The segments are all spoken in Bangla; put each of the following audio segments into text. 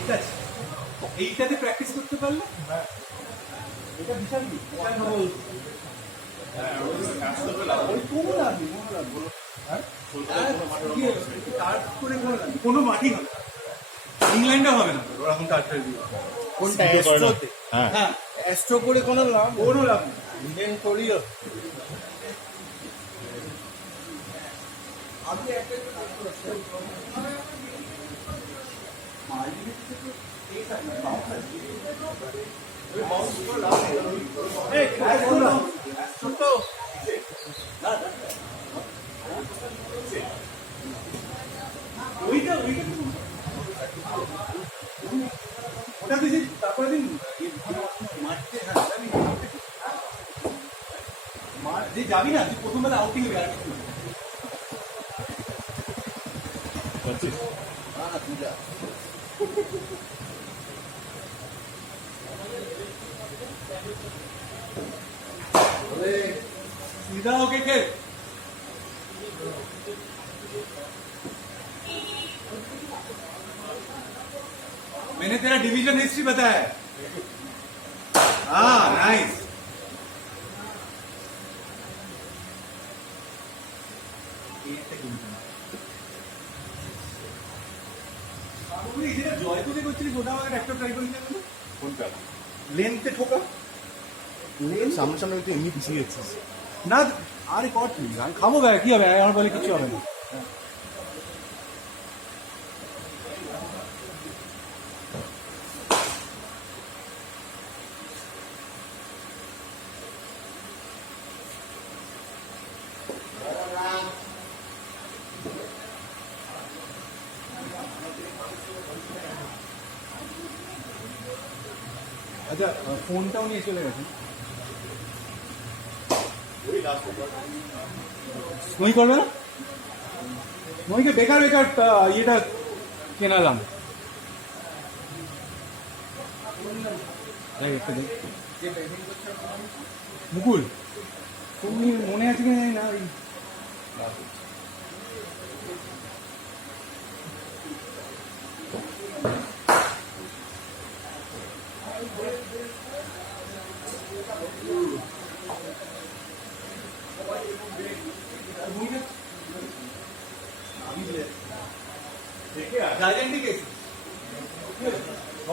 ঠিক আছে, এইটাতে প্র্যাকটিস করতে পারলে এটা বিশাল কোনো মাটি হবে না, ইংল্যান্ডে হবে না ওরকম টার্ফের দিয়ে। কোনটা অ্যাস্ট্রোতে? হ্যাঁ, অ্যাস্ট্রো করে কোনো লাভ নেই। ইন্ডিয়ান করিও ওটা দিয়েছি, তারপরে দিন যে যাবি না, তুই প্রথম বেলা আউটিং হবে আর কিছু सीधा होके खेल। मैंने तेरा डिवीजन हिस्ट्री बताया है। हाँ नाइस। জয়পুরে করছিস, ওটা আমাকে একটা ট্রাই করি না। কোনটা লেন্থে ঠোকা, সামনাসামনি তুই এমনি পিছিয়ে গেছিস না আরে কর তুই, আমি খাবো ভাই, কি হবে, আমার বলে কিছু হবে না। আচ্ছা, ফোনটাও নিয়ে চলে গেছে। স্নোই করবে না, স্নোইকে বেকার বেকার ইয়েটা কেনালাম। মুকুল, তুমি মনে আছে কি না? गारंटी कैसी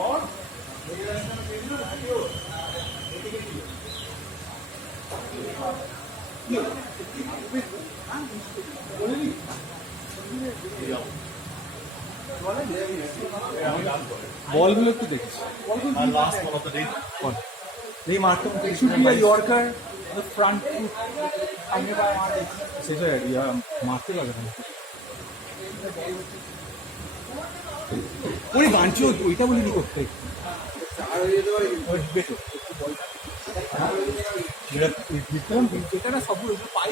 और बॉल भी तो देखिस last ball of the day नहीं मारते हैं, should be a yorker the front सामने का मारे से या मारते लग रहा है। ওই বাঞ্চি ওইটা বলে নি করতে যেটা সব পাই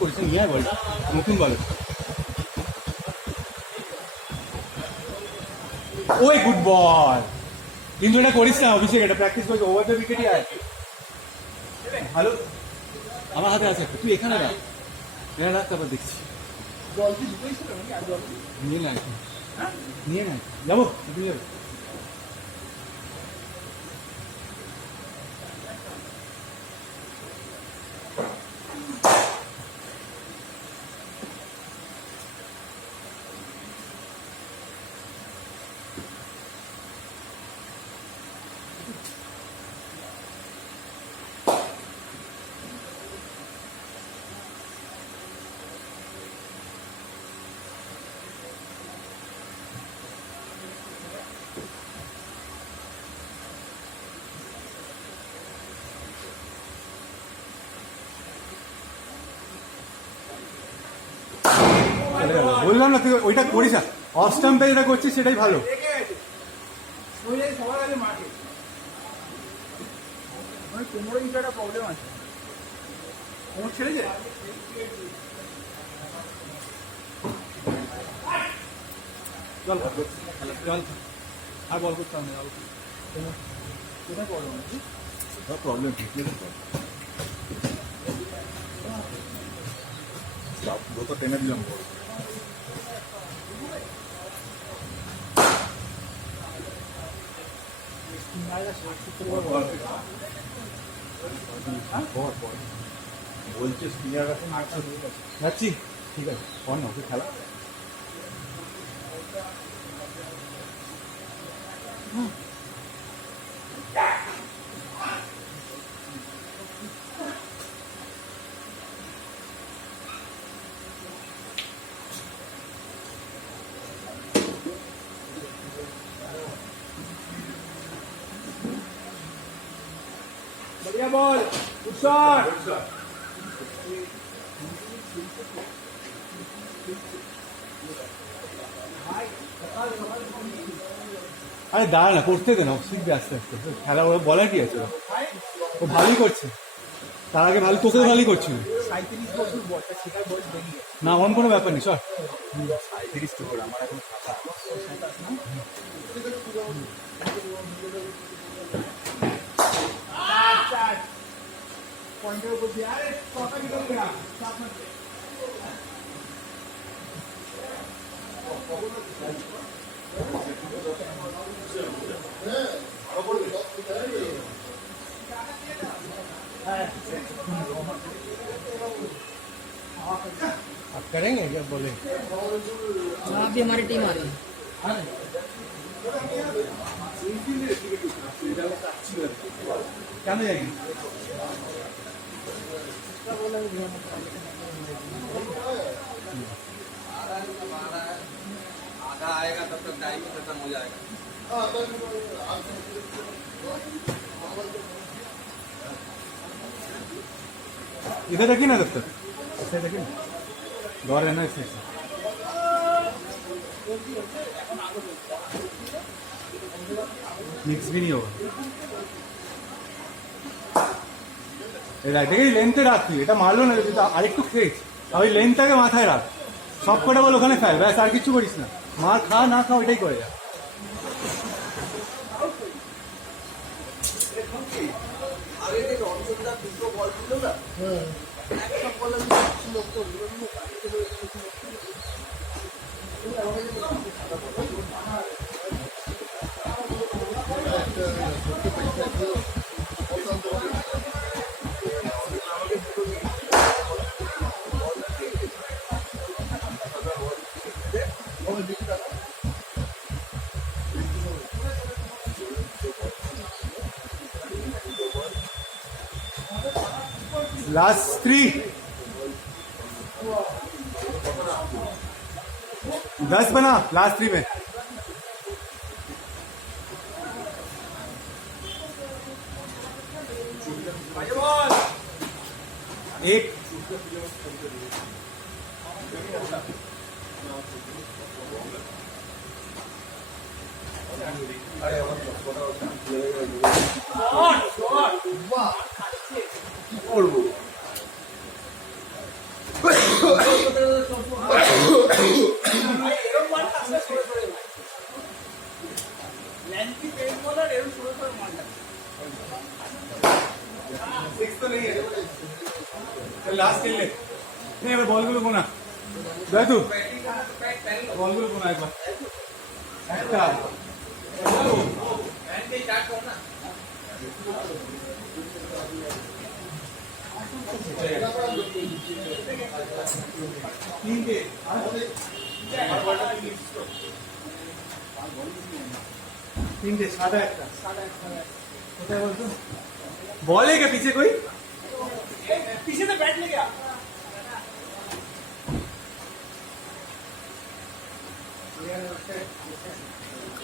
করেছে নিয়ে বল, নতুন বল। ওই গুড বল, কিন্তু এটা করিস না অভিষেক, এটা প্র্যাকটিস করছে, ওভার দ্য উইকেটই আয়। ভালো, আমার হাতে আছে, তুই এখানে রাখ, এখানে রাখ, তারপর দেখছি। নিয়ে না, নিয়ে না, যাবো তুমি যাবো। বললাম না তুই ওইটা করিস না, অফ স্টাম্পে যেটা করছিস সেটাই ভালো। কোমরে কিছু একটা প্রবলেম আছে, কোমর ছেড়ে যায়। চল চল, আর বল করতে হবে, কোথায় প্রবলেম? যত টেনে দিলাম বল। বলছে স্পিনার আছে মারছে যাচ্ছি ঠিক আছে কর না ওকে খেলা बढ़िया बॉल गुड शॉट আরে দাঁড়া না করতে দে না ও শিখবে আস্তে আস্তে খেলা ওরা বলার কি আছে ওরা? ও ভালোই করছে তার আগে ভালো তোকে তো ভালোই করছিল 37 বছর বলটা শেখার বয়স বেরিয়ে না অন কোনো ব্যাপার নেই সর 37 তো করে আমার এখন পয়েন্টের উপর দিয়ে আরে কথা কি করবে না চাপ না आप करेंगे क्या बोले हाँ अभी हमारी टीम आ रही है কেন যায়নি आधा आएगा तब तक टाइम खत्म हो जाएगा इधर देखिए ना तब तक ऐसे देखिए ना दौड़ है ना इसमें मिक्स भी नहीं होगा দেখি লেন্থে রাখবি এটা মারলো না যদি আরেকটু খেয়েছি ওই লেন্থটাকে মাথায় রাখ সব কটা বল ওখানে ফেল ব্যাস আর কিছু করিস না মার খা না খা ওইটাই করে যা लास्ट 3 10 बना लास्ट 3 में एक लास्ट खेल ले नहीं मैं बॉल गुलो कोना जा तू बॉल गुलो कोना एक बार একটা তিনটে তিনটে সাদা একটা কোথায় বলতো बॉल है क्या पीछे कोई पीछे से बैट ले गया